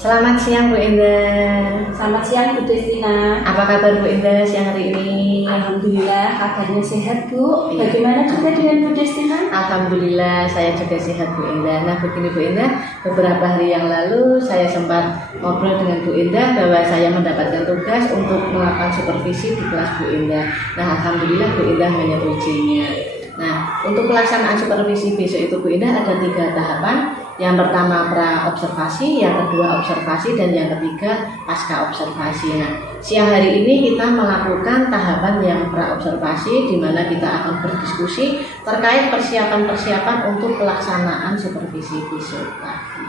Selamat siang Bu Indah. Selamat siang Bu Destina. Apa kabar Bu Indah siang hari ini? Alhamdulillah kabarnya sehat Bu. Iya. Bagaimana juga dengan Bu Destina? Alhamdulillah saya juga sehat Bu Indah. Nah begini Bu Indah, beberapa hari yang lalu saya sempat ngobrol dengan Bu Indah bahwa saya mendapatkan tugas untuk melakukan supervisi di kelas Bu Indah. Nah alhamdulillah Bu Indah menyetujuinya. Nah untuk pelaksanaan supervisi besok itu Bu Indah ada 3 tahapan. Yang pertama pra-observasi, yang kedua observasi, dan yang ketiga pasca observasi. Nah, siang hari ini kita melakukan tahapan yang pra-observasi di mana kita akan berdiskusi terkait persiapan-persiapan untuk pelaksanaan supervisi besok pagi.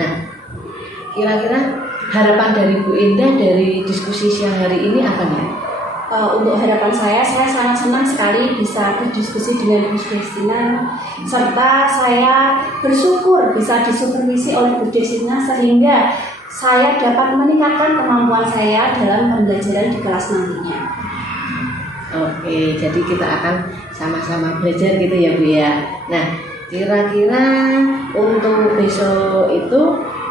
Nah, kira-kira harapan dari Bu Indah dari diskusi siang hari ini apa nih? Untuk harapan saya sangat senang sekali bisa berdiskusi dengan Bu Destina, serta saya bersyukur bisa disupervisi oleh Bu Destina sehingga saya dapat meningkatkan kemampuan saya dalam pembelajaran di kelas nantinya. Oke, jadi kita akan sama-sama belajar gitu ya Bu ya. Nah, kira-kira untuk besok itu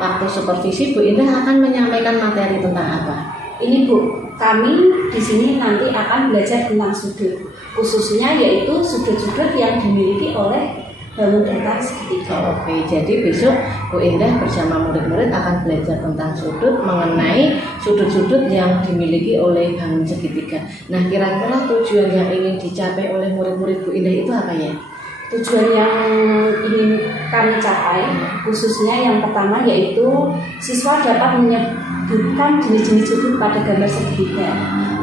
waktu supervisi Bu Indah akan menyampaikan materi tentang apa? Ini Bu, kami di sini nanti akan belajar tentang sudut, khususnya yaitu sudut-sudut yang dimiliki oleh bangun datar segitiga. Oke, jadi besok Bu Indah bersama murid-murid akan belajar tentang sudut mengenai sudut-sudut yang dimiliki oleh bangun segitiga. Nah, kira-kira tujuan yang ingin dicapai oleh murid-murid Bu Indah itu apa ya? Tujuan yang ingin kami capai khususnya yang pertama yaitu siswa dapat menyebutkan jenis-jenis sudut pada gambar segitiga.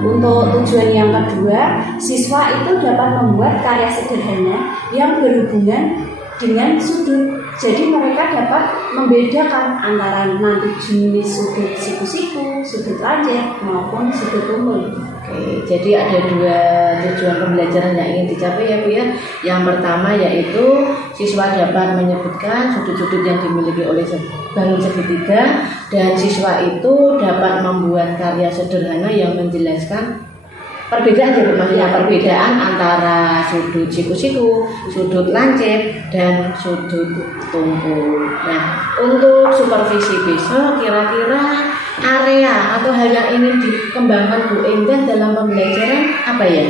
Untuk tujuan yang kedua, siswa itu dapat membuat karya sederhana yang berhubungan dengan sudut. Jadi mereka dapat membedakan antara nanti jenis sudut siku-siku, sudut lancip maupun sudut tumpul. Oke, jadi ada 2 tujuan pembelajaran yang ingin dicapai ya Bu ya. Yang pertama yaitu siswa dapat menyebutkan sudut-sudut yang dimiliki oleh bangun segitiga, dan siswa itu dapat membuat karya sederhana yang menjelaskan perbedaan ya Bu, maksudnya perbedaan antara sudut siku-siku, sudut lancip, dan sudut tumpul. Nah, untuk supervisi besok kira-kira area atau hal yang ingin dikembangkan Bu Indah dalam pembelajaran apa ya?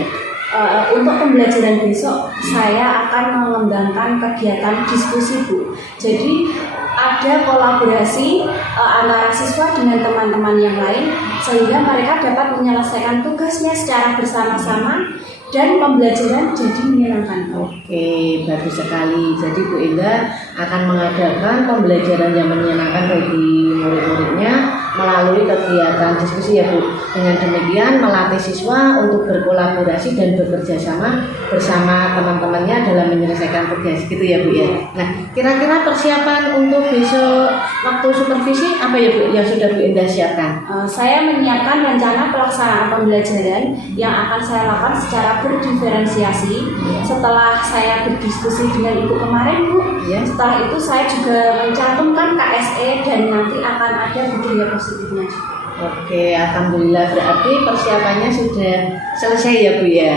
Untuk pembelajaran besok saya akan mengembangkan kegiatan diskusi Bu. Jadi ada kolaborasi antara siswa dengan teman-teman yang lain sehingga mereka dapat menyelesaikan tugasnya secara bersama-sama dan pembelajaran jadi menyenangkan. Oke, bagus sekali. Jadi Bu Indah akan mengadakan pembelajaran yang menyenangkan bagi murid-muridnya melalui kegiatan diskusi ya Bu. Dengan demikian melatih siswa untuk berkolaborasi dan bekerja sama bersama teman-temannya dalam menyelesaikan tugas gitu ya Bu ya. Nah, kira-kira persiapan untuk besok waktu supervisi apa ya Bu yang sudah Bu Indah siapkan? Saya menyiapkan rencana pelaksanaan pembelajaran yang akan saya lakukan secara berdiferensiasi. Setelah saya berdiskusi dengan Ibu kemarin Bu, setelah itu saya juga mencantumkan KSE dan nanti akan ada budaya positifnya juga. Oke, alhamdulillah berarti persiapannya sudah selesai ya Bu ya.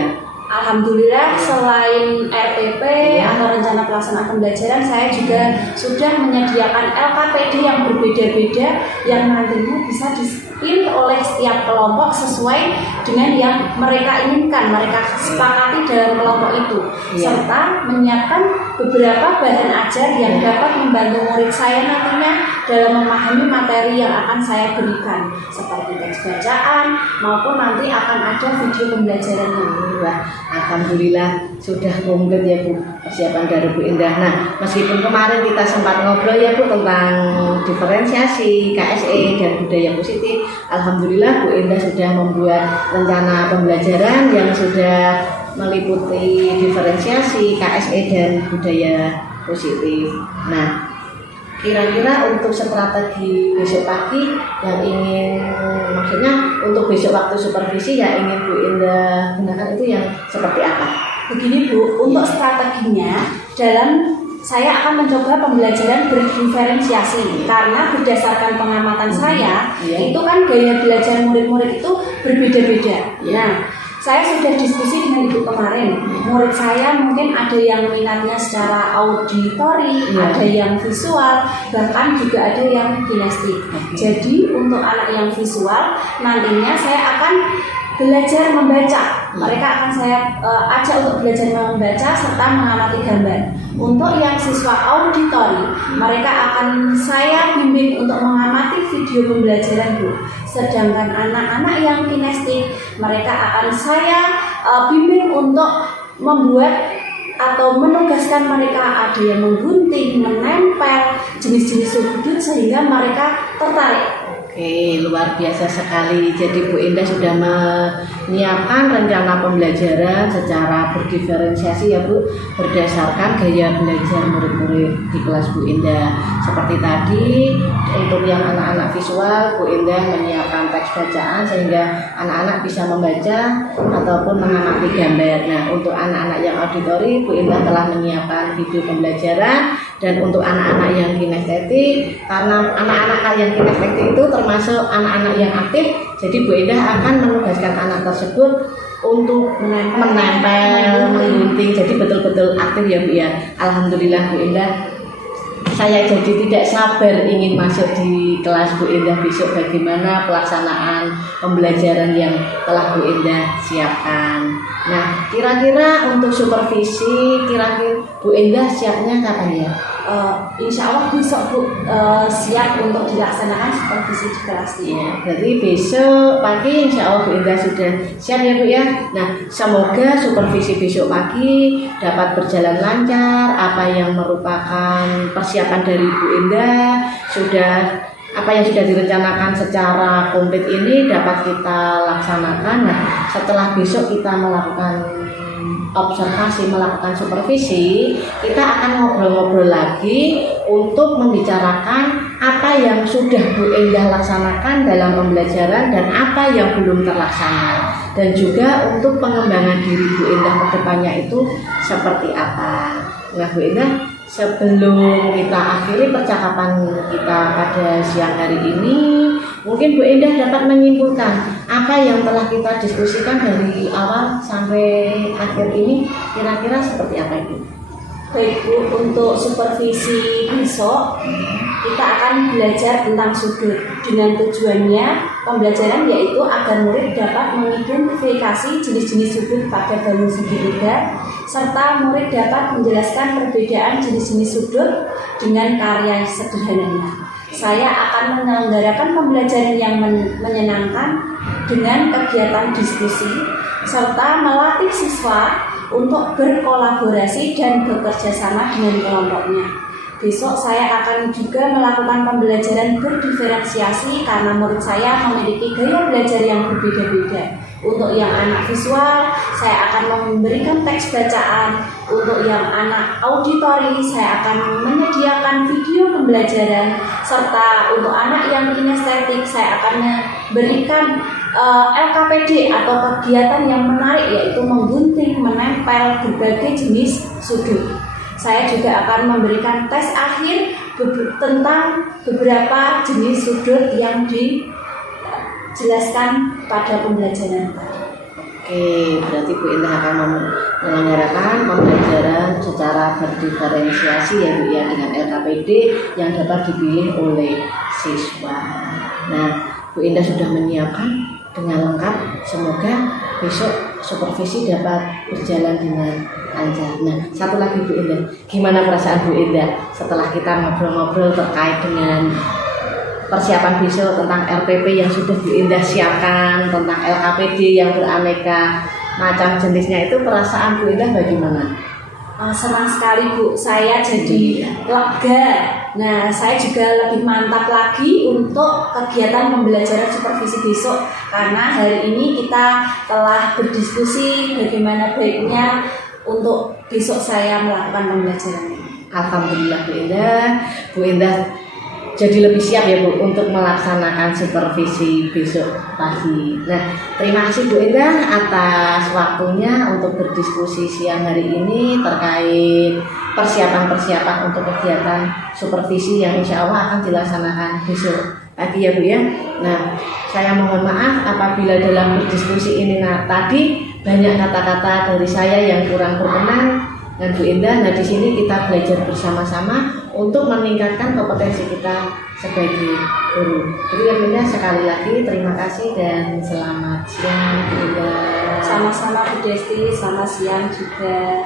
Alhamdulillah selain RPP atau rencana pelaksanaan pembelajaran, saya juga sudah menyediakan LKPD yang berbeda-beda yang nantinya bisa dipilih oleh setiap kelompok sesuai dengan yang mereka inginkan, mereka sepakati dalam kelompok itu, serta menyiapkan beberapa bahan ajar yang dapat membantu murid saya nantinya dalam memahami materi yang akan saya berikan, seperti teks bacaan maupun nanti akan ada video pembelajarannya. Wah, alhamdulillah sudah komplit ya Bu persiapan dari Bu Indah. Nah, meskipun kemarin kita sempat ngobrol ya Bu tentang diferensiasi, KSE, dan budaya positif, alhamdulillah Bu Indah sudah membuat rencana pembelajaran yang sudah meliputi diferensiasi, KSE, dan budaya positif. Nah, kira-kira untuk strategi besok pagi yang ingin, maksudnya untuk besok waktu supervisi yang ingin Bu Indah gunakan itu yang seperti apa? Begini Bu, untuk strateginya saya akan mencoba pembelajaran berdiferensiasi karena berdasarkan pengamatan saya itu kan gaya belajar murid-murid itu berbeda-beda. Nah, saya sudah diskusi dengan Ibu kemarin murid saya mungkin ada yang minatnya secara auditori, ada yang visual, bahkan juga ada yang kinestetik. Jadi untuk anak yang visual nantinya saya akan belajar membaca. Mereka akan saya ajak untuk belajar membaca serta mengamati gambar. Untuk yang siswa auditori, mereka akan saya bimbing untuk mengamati video pembelajaran, Bu. Sedangkan anak-anak yang kinestetik, mereka akan saya bimbing untuk membuat atau menugaskan mereka, ada yang menggunting, menempel jenis-jenis sudut sehingga mereka tertarik. Oke, luar biasa sekali. Jadi Bu Indah sudah menyiapkan rencana pembelajaran secara berdiferensiasi ya Bu, berdasarkan gaya belajar murid-murid di kelas Bu Indah. Seperti tadi, untuk yang anak-anak visual, Bu Indah menyiapkan teks bacaan sehingga anak-anak bisa membaca ataupun mengamati gambar. Nah, untuk anak-anak yang auditori, Bu Indah telah menyiapkan video pembelajaran. Dan untuk anak-anak yang kinestetik, karena anak-anak yang kinestetik itu termasuk anak-anak yang aktif, jadi Bu Indah akan menugaskan anak tersebut untuk menempel, menggunting, jadi betul-betul aktif ya Bu ya. Alhamdulillah Bu Indah, saya jadi tidak sabar ingin masuk di kelas Bu Indah besok. Bagaimana pelaksanaan pembelajaran yang telah Bu Indah siapkan. Nah, kira-kira untuk supervisi, kira-kira Bu Indah siapnya kapan ya? Insya Allah besok Bu siap untuk dilaksanakan supervisi di kelas. Ya, berarti besok pagi Insya Allah Bu Indah sudah siap ya Bu ya. Nah, semoga supervisi besok pagi dapat berjalan lancar. Apa yang merupakan persiapan dari Bu Indah apa yang sudah direncanakan secara komplit ini dapat kita laksanakan. Nah, setelah besok kita melakukan observasi, melakukan supervisi, kita akan ngobrol-ngobrol lagi untuk membicarakan apa yang sudah Bu Indah laksanakan dalam pembelajaran dan apa yang belum terlaksana, dan juga untuk pengembangan diri Bu Indah ke depannya itu seperti apa. Nah Bu Indah, sebelum kita akhiri percakapan kita pada siang hari ini, mungkin Bu Indah dapat menyimpulkan apa yang telah kita diskusikan dari awal sampai akhir ini, kira-kira seperti apa itu? Baik Bu, untuk supervisi besok kita akan belajar tentang sudut dengan tujuannya pembelajaran yaitu agar murid dapat mengidentifikasi jenis-jenis sudut pada bangun segitiga serta murid dapat menjelaskan perbedaan jenis-jenis sudut dengan karya sederhananya. Saya akan menyelenggarakan pembelajaran yang menyenangkan dengan kegiatan diskusi serta melatih siswa untuk berkolaborasi dan bekerja sama dengan kelompoknya. Besok saya akan juga melakukan pembelajaran berdiferensiasi karena murid saya memiliki gaya belajar yang berbeda-beda. Untuk yang anak visual, saya akan memberikan teks bacaan. Untuk yang anak auditori, saya akan menyediakan video pembelajaran. Serta untuk anak yang kinestetik, saya akan memberikan LKPD atau kegiatan yang menarik yaitu menggunting, menempel berbagai jenis sudut. Saya juga akan memberikan tes akhir tentang beberapa jenis sudut yang dijelaskan pada pembelajaran. Oke, berarti Bu Indah akan menyelenggarakan pembelajaran secara berdiferensiasi ya Bu ya, dengan LKPD yang dapat dipilih oleh siswa. Nah, Bu Indah sudah menyiapkan dengan lengkap. Semoga besok supervisi dapat berjalan dengan lancar. Nah, satu lagi Bu Indah, gimana perasaan Bu Indah setelah kita ngobrol-ngobrol terkait dengan persiapan besok tentang RPP yang sudah Bu Indah siapkan, tentang LKPD yang beraneka macam jenisnya, itu perasaan Bu Indah bagaimana? Senang sekali Bu, saya jadi lega. Nah, saya juga lebih mantap lagi untuk kegiatan pembelajaran supervisi besok karena hari ini kita telah berdiskusi bagaimana baiknya untuk besok saya melakukan pembelajaran ini. Alhamdulillah Bu Indah jadi lebih siap ya Bu untuk melaksanakan supervisi besok pagi. Nah, terima kasih Bu Indah atas waktunya untuk berdiskusi siang hari ini terkait persiapan-persiapan untuk kegiatan supervisi yang insya Allah akan dilaksanakan besok pagi ya Bu ya. Nah, saya mohon maaf apabila dalam berdiskusi ini tadi banyak kata-kata dari saya yang kurang berkenan dengan Bu Indah. Nah, di sini kita belajar bersama-sama untuk meningkatkan kompetensi kita sebagai guru. Jadi yang indah sekali lagi terima kasih dan selamat siang Bu Indah. Sama-sama Bu Desti, selamat siang juga.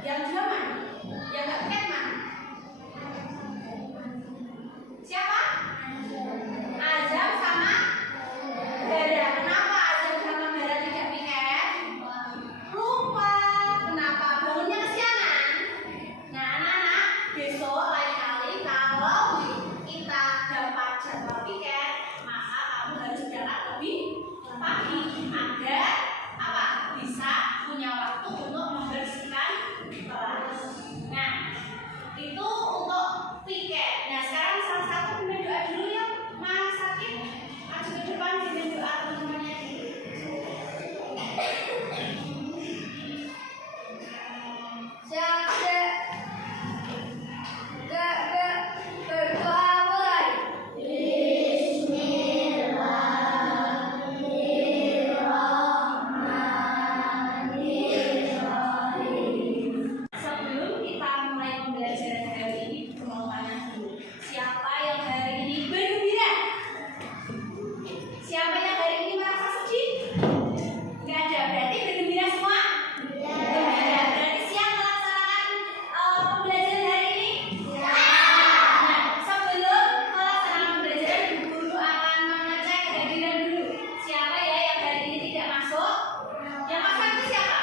Yang dua mana? Yang nggak piket mana? Siapa? Azam sama Hera. Kenapa Azam sama Hera tidak piket? Lupa. Kenapa? Bangunnya kesiangan. Nah, anak-anak, besok lain kali kalau kita dapat jadwal piket, maka kamu harus berangkat lebih pagi agar apa? Bisa punya waktu untuk membersihkan kelas. Nah, itu untuk piket. Nah, sekarang salah satu pimpin doa dulu yuk. Mana sakit? Maju ke depan pimpin doa teman-temannya. Siap, berdoa mulai. Sebelum kita mulai pembelajaran hari ini, mau tanya dulu, siapa yang hari ini bergembira? Siapa yang hari ini merasa sedih? Nggak ada, berarti bergembira semua? Bergembira. Berarti siap melaksanakan pembelajaran hari ini? Nah, sebelum melaksanakan pembelajaran, Bu Guru akan mengecek kehadiran dulu. Siapa ya yang hari ini tidak masuk? Yang masuk itu siapa?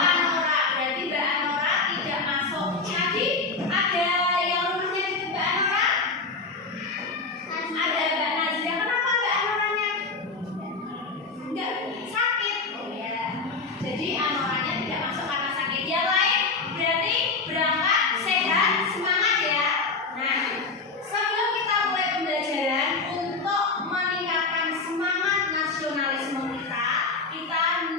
Anora, berarti Mbak Anora tidak masuk. Jadi ada yang rumahnya di Mbak Anora? Ada Mbak Nazia. Kenapa Mbak Anoranya? Enggak, sakit. Oh ya. Jadi Anoranya tidak masuk karena sakit. Yang lain berarti berangkat sehat, semangat ya. Nah, sebelum kita mulai pembelajaran untuk meningkatkan semangat nasionalisme kita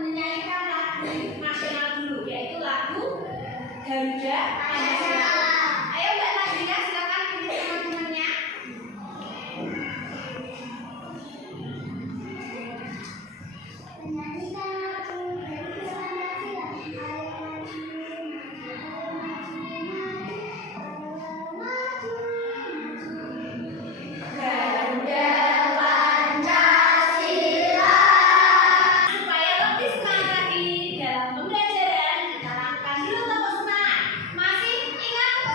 menyanyikan lagu nasional dulu, yaitu lagu Garuda Pancasila. Ayo Mbak Nazia, silakan pilih teman-temannya. Garuda Pancasila. Supaya lebih semangat lagi dalam pembelajaran, kita lakukan dulu tepuk semangat. Masih ingat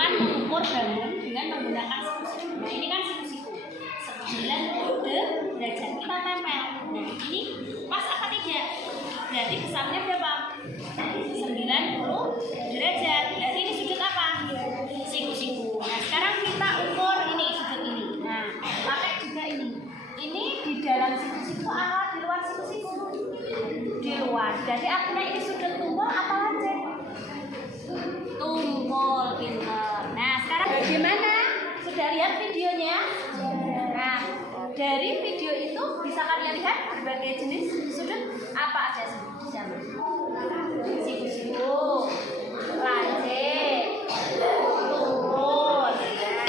akan mengukur bangun dengan menggunakan siku-siku. Nah ini kan siku-siku 90 derajat, kita tempel. Nah ini pas apa tidak? Berarti kesamnya berapa? 90 derajat. Berarti ini sudut apa? Siku-siku. Nah sekarang kita ukur ini sudut ini. Nah pakai juga ini. Ini di dalam siku-siku atau di luar siku-siku? Di luar. Jadi artinya ini sudut tumpul apa lancet? Tumpul, pinter. Nah sekarang bagaimana? Sudah lihat videonya? Nah dari video itu bisa kalian lihat berbagai jenis sudut apa aja sih di sana? Siku-siku, lancet, tumpul. Nah,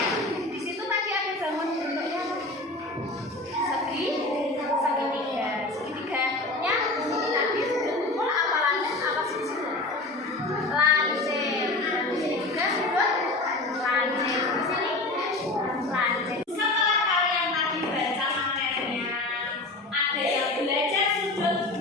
di situ tadi ada bangun bentuknya segitiga. Segitiganya ini tadi sudut tumpul apa lancet apa siku-siku? Lancet. Dan di sini juga sudut lancet. Di sini lancet. Setelah kalian tadi baca materinya, ada yang belajar sudut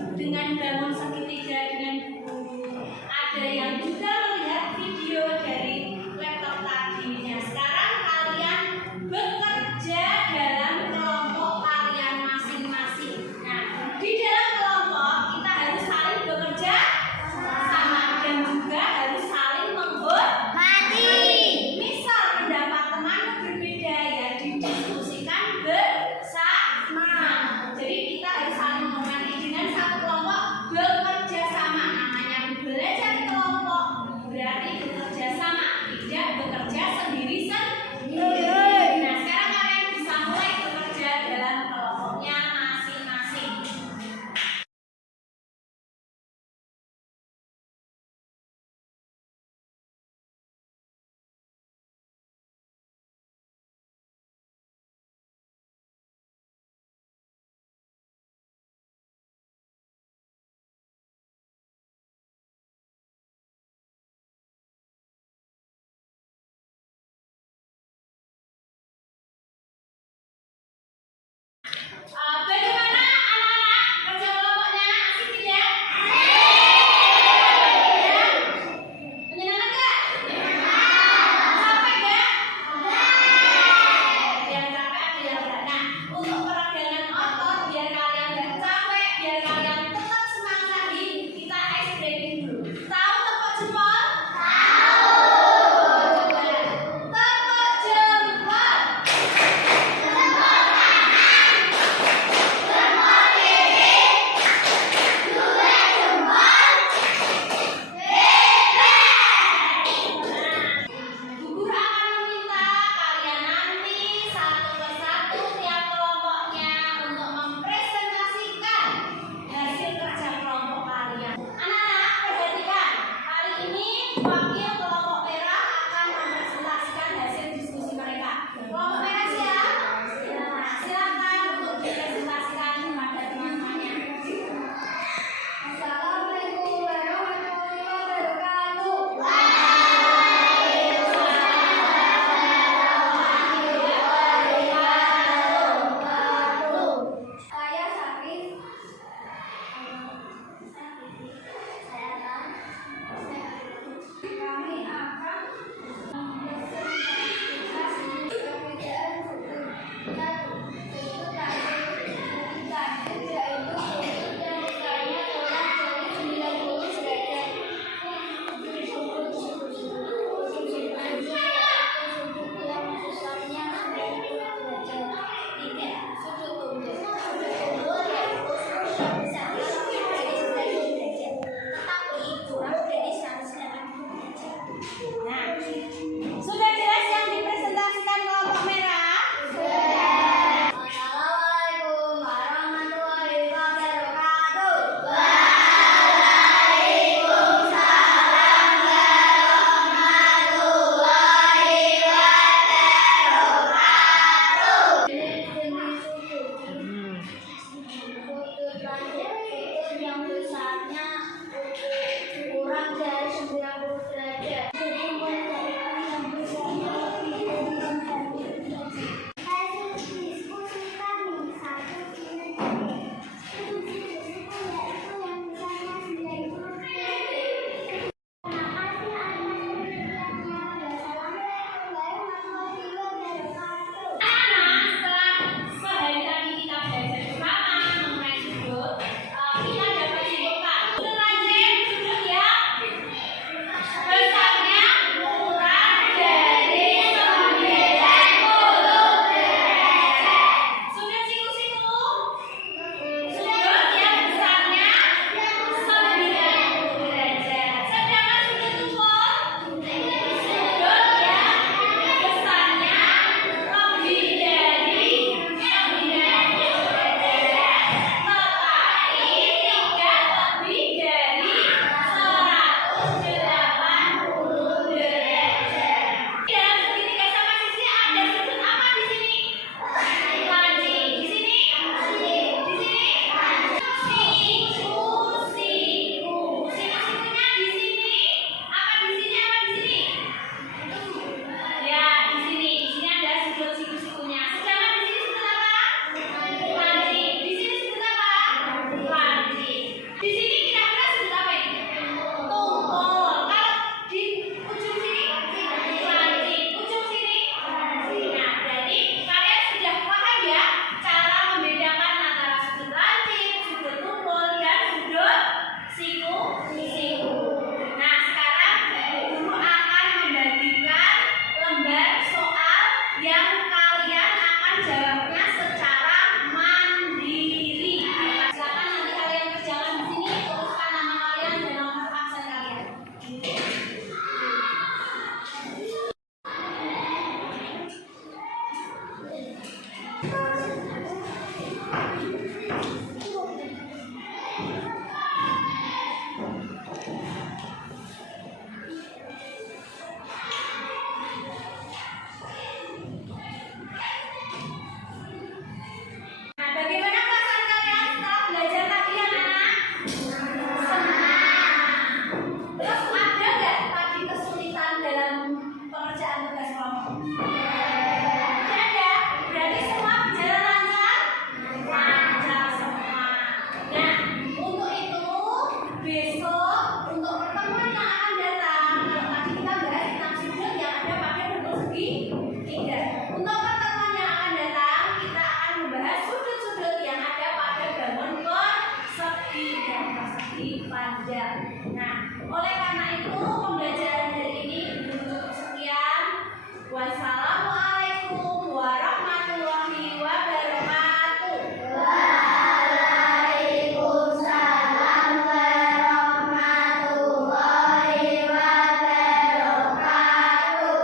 yang persegi panjang. Nah, oleh karena itu pembelajaran hari ini cukup sekian. Wassalamualaikum warahmatullahi wabarakatuh. Waalaikumsalam warahmatullahi wabarakatuh.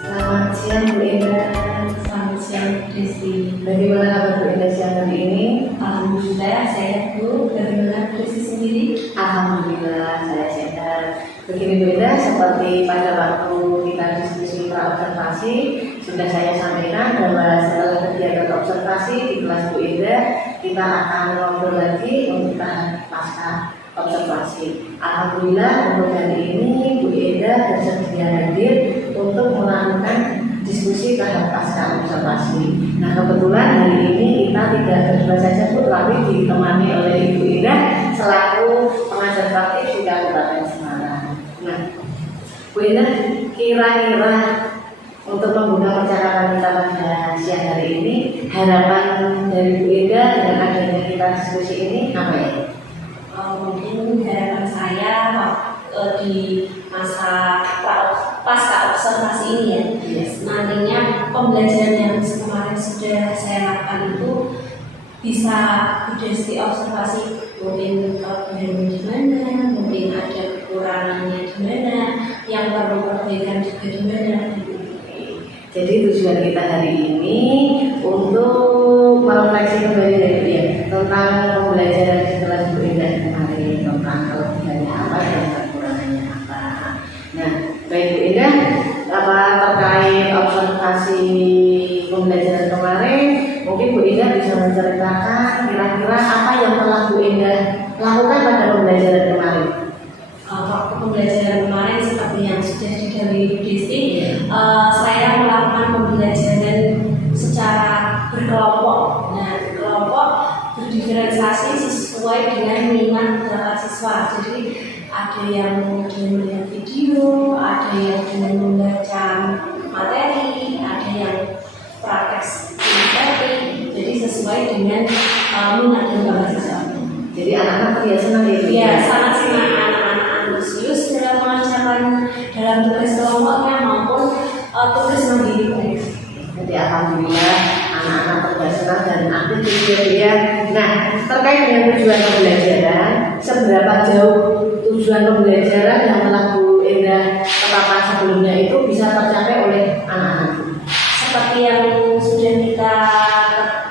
Selamat siang Bu Indah. Selamat siang, Desi. Bagaimana kabar Bu Indah siang hari ini? Alhamdulillah sehat Bu. Bagaimana Desi sendiri? Alhamdulillah saya sehat. Begini Bu Indah, seperti pada waktu kita diskusi praobservasi sudah saya sampaikan bahwa setelah kegiatan observasi di kelas Bu Indah kita akan ngobrol lagi untuk tahap pasca observasi. Alhamdulillah untuk hari ini Bu Indah bersedia hadir untuk melakukan diskusi tahap pasca observasi. Nah kebetulan hari ini kita tidak berdua saja Bu, tapi ditemani oleh Ibu Indah selaku pengajar praktik di Kabupaten Semarang. Nah Bu Indah, kira-kira untuk membuka percakapan kita pada siang hari ini, harapan dari Bu Indah dengan adanya kita diskusi ini apa ya? Mungkin harapan saya di masa pasca observasi ini ya, nantinya pembelajaran yang kemarin sudah saya lakukan itu bisa berdasarkan observasi, mungkin kelebihannya di mana, mungkin ada kekurangannya di mana, yang perlu perbaikan juga di mana. Jadi tujuan kita hari ini untuk merefleksi kembali dari ya, tentang pembelajaran di kelas Bu Indah kemarin, tentang kelebihannya apa dan kekurangannya apa. Nah, baik Bu Indah, apa terkait observasi pembelajaran kemarin, mungkin Bu Indah bisa menceritakan kira-kira apa yang telah Bu Indah lakukan pada pembelajaran kemarin. Waktu pembelajaran kemarin seperti yang sudah didahului Bu Desi, saya melakukan pembelajaran secara berkelompok. Nah, kelompok berdiferensiasi sesuai dengan minat bakat siswa. Jadi ada yang melihat video, ada yang dengan membaca materi, ada yang praktek studi. Jadi sesuai dengan minat dan bakat siswa. Jadi anak-anak dia senang ya? Iya, sangat senang anak-anak antusias dalam mengerjakan dalam tugas kelompoknya maupun tugas mandiri. Jadi alhamdulillah anak-anak terbiasa senang dan aktif juga ya. Nah, terkait dengan tujuan pembelajaran, seberapa jauh tujuan pembelajaran yang telah Bu Indah tetapkan sebelumnya itu bisa tercapai oleh anak-anak? Seperti yang sudah kita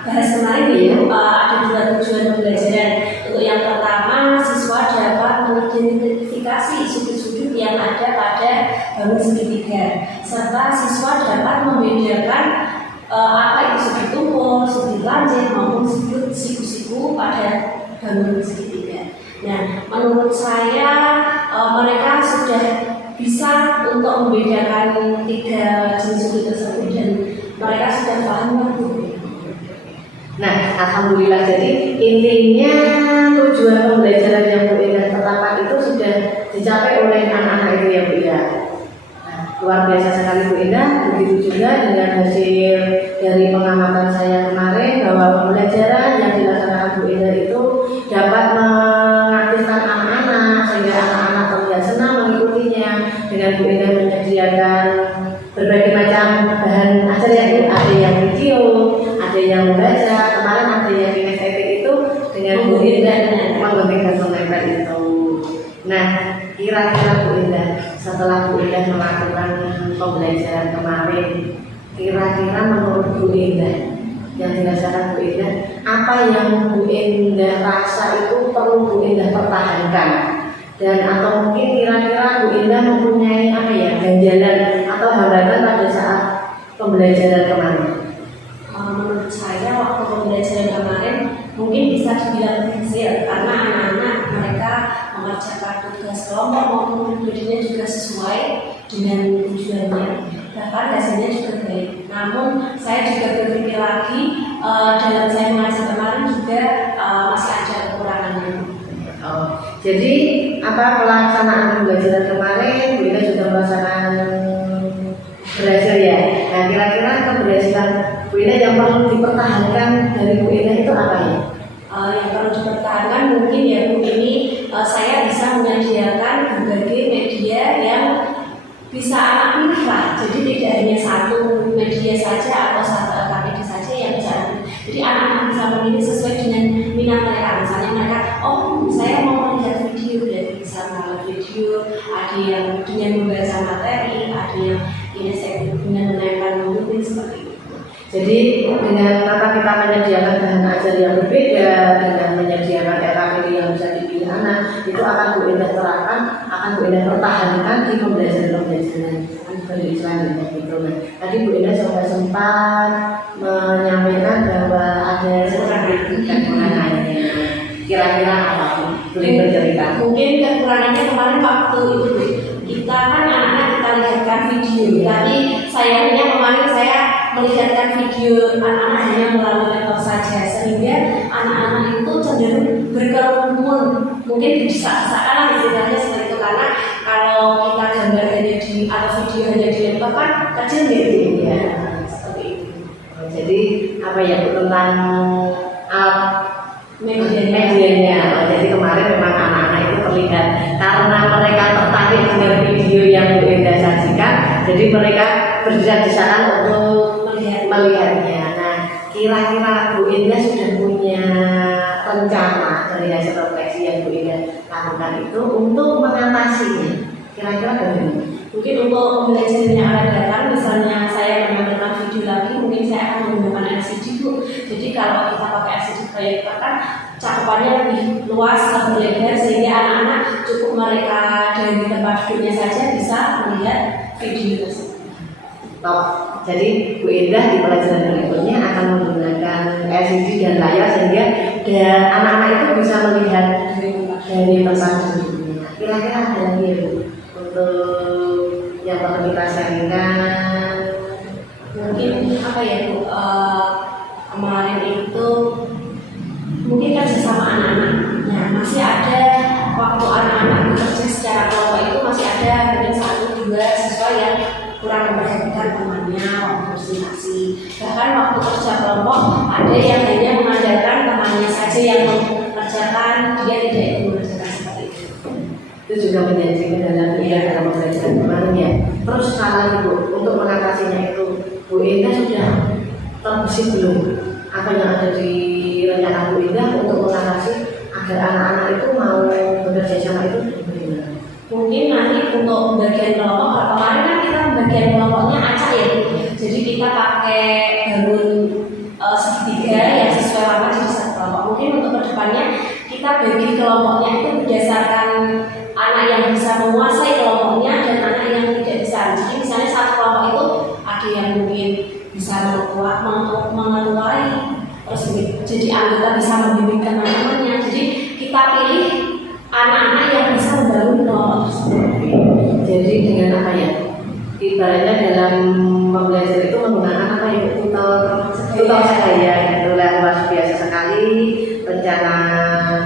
bahas kemarin ya, ada dua tujuan pembelajaran. Untuk yang pertama, siswa dapat mengidentifikasi sudut-sudut yang ada pada bangun segitiga, serta siswa dapat membedakan apa itu sudut tumpul, sudut lancip maupun sudut siku-siku pada bangun segitiga. Nah, menurut saya mereka sudah bisa untuk membedakan tiga jenis sudut tersebut dan mereka sudah paham waktu. Nah, alhamdulillah jadi intinya tujuan pembelajaran yang Bu Indah tetapkan itu sudah dicapai oleh anak-anak itu ya Bu Indah. Nah, luar biasa sekali Bu Indah. Begitu juga dengan hasil dari pengamatan saya kemarin bahwa pembelajaran yang dilaksanakan Bu Indah itu dapat mengaktifkan anak-anak sehingga anak-anak terlihat senang mengikutinya. Dengan Bu Indah menyediakan berbagai macam bahan ajar ya Bu, ada yang video, ada yang membaca, kemarin ada yang kinestetik itu dengan Bu Indah menggunting dan menempel itu. Nah, kira-kira Bu Indah setelah Bu Indah melakukan pembelajaran kemarin, kira-kira menurut Bu Indah yang dirasakan Bu Indah, apa yang Bu Indah rasa itu perlu Bu Indah pertahankan? Dan atau mungkin kira-kira Bu Indah mempunyai apa ya, ganjalan atau hambatan pada saat pembelajaran kemarin? Menurut saya waktu pembelajaran kemarin mungkin bisa dibilang berhasil karena anak-anak mereka mengerjakan tugas kelompok maupun pribadinya juga sesuai dengan tujuannya, bahkan hasilnya juga baik. Namun saya juga berpikir lagi dalam saya mengajar kemarin juga masih ada kekurangannya. Jadi pelaksanaan pembelajaran kemarin Bu Indah sudah merasakan berhasil ya. Nah kira-kira keberhasilan Bu Indah yang perlu dipertahankan dari Bu Indah itu apa ya? Yang perlu dipertahankan mungkin ya Bu, ini saya bisa menyediakan berbagai media yang bisa anak pilih lah. Jadi tidak hanya satu media saja atau satu LKPD saja yang bisa anak. Jadi anak-anak bisa memilih sesuai dengan minat mereka. Misalnya mereka, oh saya mau melihat video, dan bisa melihat video. Ada yang dengan membaca materi, ada yang ini saya dengan menempel mungkin seperti itu. Jadi dengan kata kita menyediakan bahan ajar yang berbeda, dengan menyediakan LKPD yang bisa dipilih anak, itu akan Bu Indah terapkan, akan Bu Indah pertahankan di pembelajaran selanjutnya gitu. Nah, tadi Bu Indah sempat menyampaikan bahwa ada sesuatu kekurangannya. Kira-kira apa tuh? Boleh bercerita? Mungkin kekurangannya kemarin waktu itu Bu, kita kan anak-anak kita lihatkan video, tapi sayangnya kemarin saya melihatkan video anak-anak hanya melalui laptop saja, sehingga anak-anak itu cenderung berkerumun, mungkin didesak-desakan istilahnya seperti itu, karena kalau kita gambar hanya di atau video hanya di laptop kan kecil gitu ya, seperti itu. Jadi apa ya tentang medianya. Jadi kemarin memang anak-anak itu terlihat karena mereka tertarik dengan video yang Bu Indah sajikan, jadi mereka berdesak-desakan untuk melihatnya. Nah, kira-kira Bu Indah sudah punya rencana dari hasil refleksi yang Bu Indah lakukan itu untuk mengatasinya. Kira-kira bagaimana? Mungkin untuk pembelajarannya akan datang, misalnya saya menambahkan video lagi, mungkin saya akan menggunakan LCD Bu. Jadi kalau kita pakai LCD proyektor kan cakupannya lebih luas, lebih lebar, sehingga anak-anak cukup mereka dari tempat duduknya saja bisa melihat video tersebut. Jadi Bu Indah di pelajaran berikutnya akan menggunakan LCD dan layar sehingga anak-anak itu bisa melihat dari tempat duduknya. Kira-kira ada lagi ya Bu untuk yang perlu kita sharingkan? Mungkin apa ya Bu, kemarin itu mungkin kan sesama anak-anak, nah masih ada waktu anak-anak bekerja secara kelompok itu masih ada mungkin 1-2 siswa yang kurang memperhatikan temannya waktu presentasi. Bahkan waktu kerja kelompok ada yang hanya mengandalkan temannya saja yang mengerjakan, dia tidak ikut mengerjakan seperti itu. Itu juga menjadi kendala dalam pembelajaran kemarin ya. Terus kalau Bu untuk mengatasinya itu Bu Indah sudah terbesit belum apa yang ada di rencana Bu Indah untuk mengatasi agar anak-anak itu mau bekerja sama itu bagaimana? Mungkin nanti untuk bagian kelompok, kalau kemarin kan kita bagian kelompoknya acak ya Bu. Jadi kita pakai bangun segitiga yang sesuai warna jadi satu kelompok. Mungkin untuk kedepannya kita bagi kelompoknya itu berdasarkan anak yang bisa menguasai kelompoknya dan anak yang tidak bisa. Jadi misalnya satu kelompok itu ada yang mungkin bisa mengetuai, terus jadi anggota bisa membimbing teman-temannya. Jadi kita pilih anak-anak yang bisa membangun kelompok tersebut. Jadi dengan apa ya? Ibaratnya dalam membelajar itu menggunakan apa ya? Tutor saya itulah luar biasa sekali rencana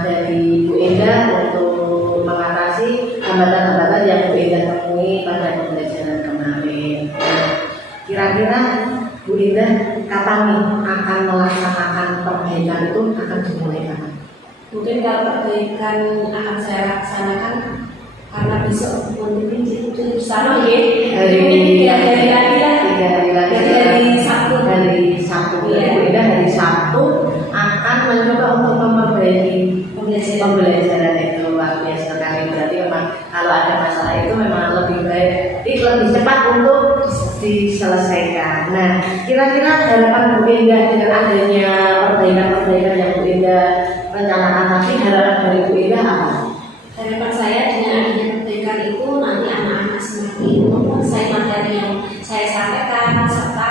dari Bu Indah untuk mengatasi hambatan-hambatan yang Bu Indah temui pada pembelajaran kemarin. Kira-kira Bu Indah kapan nih akan melaksanakan perbaikan itu akan dimulai kapan? Mungkin kalau perbaikan akan saya laksanakan karena besok mungkin itu bersama ya. Hari lagi lah. 3 hari lagi Dari Sabtu. Hari Sabtu. Iya. Bu Indah hari Sabtu akan mencoba untuk memperbaiki pembelajaran itu luar biasa sekali. Berarti memang kalau ada masalah itu memang lebih baik, lebih cepat untuk diselesaikan. Nah, kira-kira harapan Bu Indah dengan adanya perbaikan-perbaikan yang Bu Indah rencanakan tadi, harapan dari Bu Indah apa? Harapan saya dengan adanya perbaikan itu nanti anak-anak semakin menguasai materi yang saya sampaikan, serta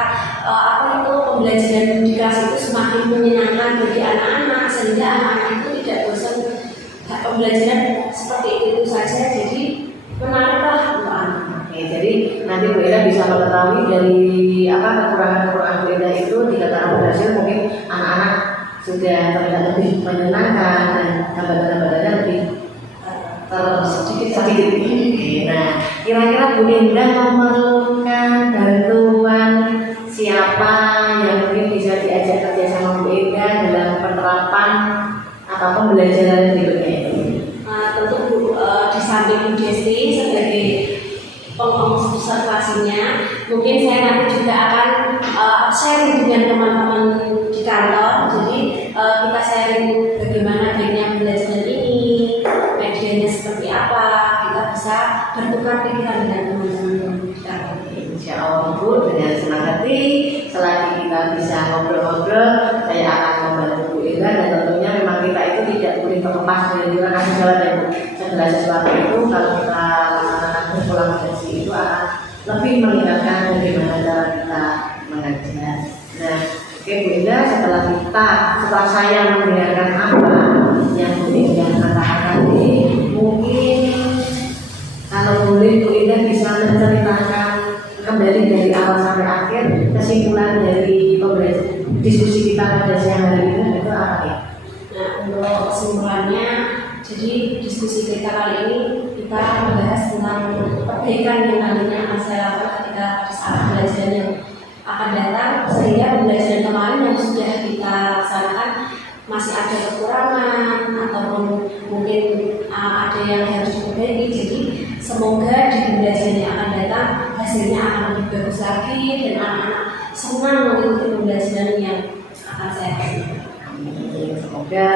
pembelajaran di kelas itu semakin menyenangkan bagi anak-anak, sehingga anak-anak itu tidak bosan pembelajaran seperti itu saja, jadi menariklah untuk anak. Oke, jadi nanti Bu Indah bisa mengetahui dari kekurangan-kekurangan Bu Indah itu jika tahun berhasil mungkin anak-anak sudah terlihat lebih menyenangkan dan hambatan-hambatannya lebih sedikit ini. Nah, kira-kira Bu Indah memerlukan bantuan siapa yang mungkin bisa diajak kerja sama Bu Indah dalam penerapan atau pembelajaran berikutnya itu? Tentu Bu, di samping Bu Desti sebagai observasinya, mungkin saya nanti juga akan sharing dengan teman-teman di kantor. Jadi kita sharing bagaimana baiknya pembelajaran ini, medianya seperti apa, kita bisa bertukar pikiran dengan teman-teman di kantor. Insya Allah Bu, dengan senang hati selagi kita bisa ngobrol-ngobrol, saya akan membantu Bu Indah, dan tentunya memang kita itu tidak boleh terlepas dari kasih jalan ya Bu. Segala sesuatu itu kalau kita laksanakan berpulang gaji itu akan lebih meningkatkan bagaimana cara kita mengajar. Nah, oke Bu Indah, setelah saya mendengarkan apa yang Bu Indah katakan tadi, mungkin kalau boleh Bu Indah bisa menceritakan kembali dari awal sampai akhir kesimpulan dari diskusi kita pada siang hari ini itu apa ya? Nah, untuk kesimpulannya, jadi diskusi kita kali ini kita membahas tentang perbaikan yang nantinya akan saya lakukan ketika pada saat pembelajaran yang akan datang, sehingga pembelajaran kemarin yang sudah kita laksanakan masih ada kekurangan ataupun mungkin ada yang harus diperbaiki. Jadi semoga di pembelajaran yang akan datang hasilnya akan lebih bagus lagi dan anak-anak senang mengikuti pembelajaran yang akan saya kasih. Semoga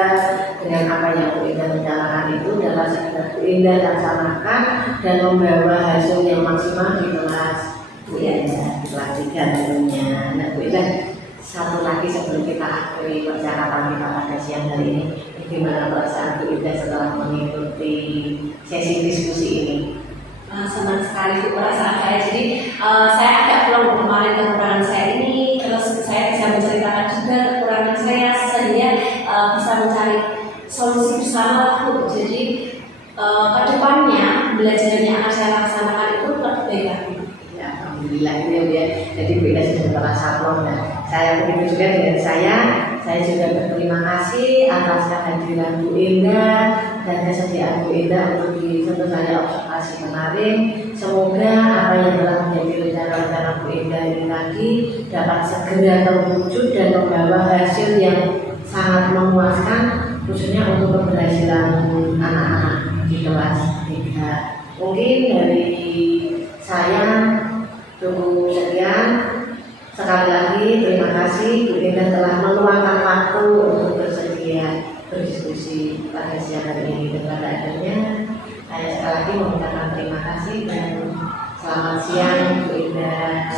dengan apa yang Bu Indah rencanakan itu dapat segera Bu Indah laksanakan dan membawa hasil yang maksimal di kelas Bu Indah di kelas 3 tentunya. Nah Bu Indah, satu lagi sebelum kita akhiri percakapan kita pada siang hari ini, bagaimana perasaan Bu Indah setelah mengikuti sesi diskusi ini? Senang sekali Bu perasaan saya. Jadi saya agak pulang kemarin kekurangan saya ini, terus saya bisa menceritakan juga kekurangan saya sehingga bisa mencari solusi bersama Bu. Jadi kedepannya pembelajaran yang akan saya laksanakan itu lebih baik lagi. Ya, alhamdulillah itu ya. Jadi Bu Indah sudah merasa plong. Saya begitu juga dengan saya juga berterima kasih atas kehadiran Bu Indah dan kesediaan Bu Indah untuk tentu saja observasi kemarin. Semoga apa yang telah menjadi rencana-rencana Bu Indah ini tadi dapat segera terwujud dan membawa hasil yang sangat memuaskan, khususnya untuk keberhasilan anak-anak di kelas 3. Mungkin dari saya cukup sekian. Sekali lagi terima kasih Bu Indah telah meluangkan waktu untuk bersedia berdiskusi pada siang hari ini. Dan pada akhirnya saya sekali lagi mengucapkan terima kasih dan selamat siang Bu Indah.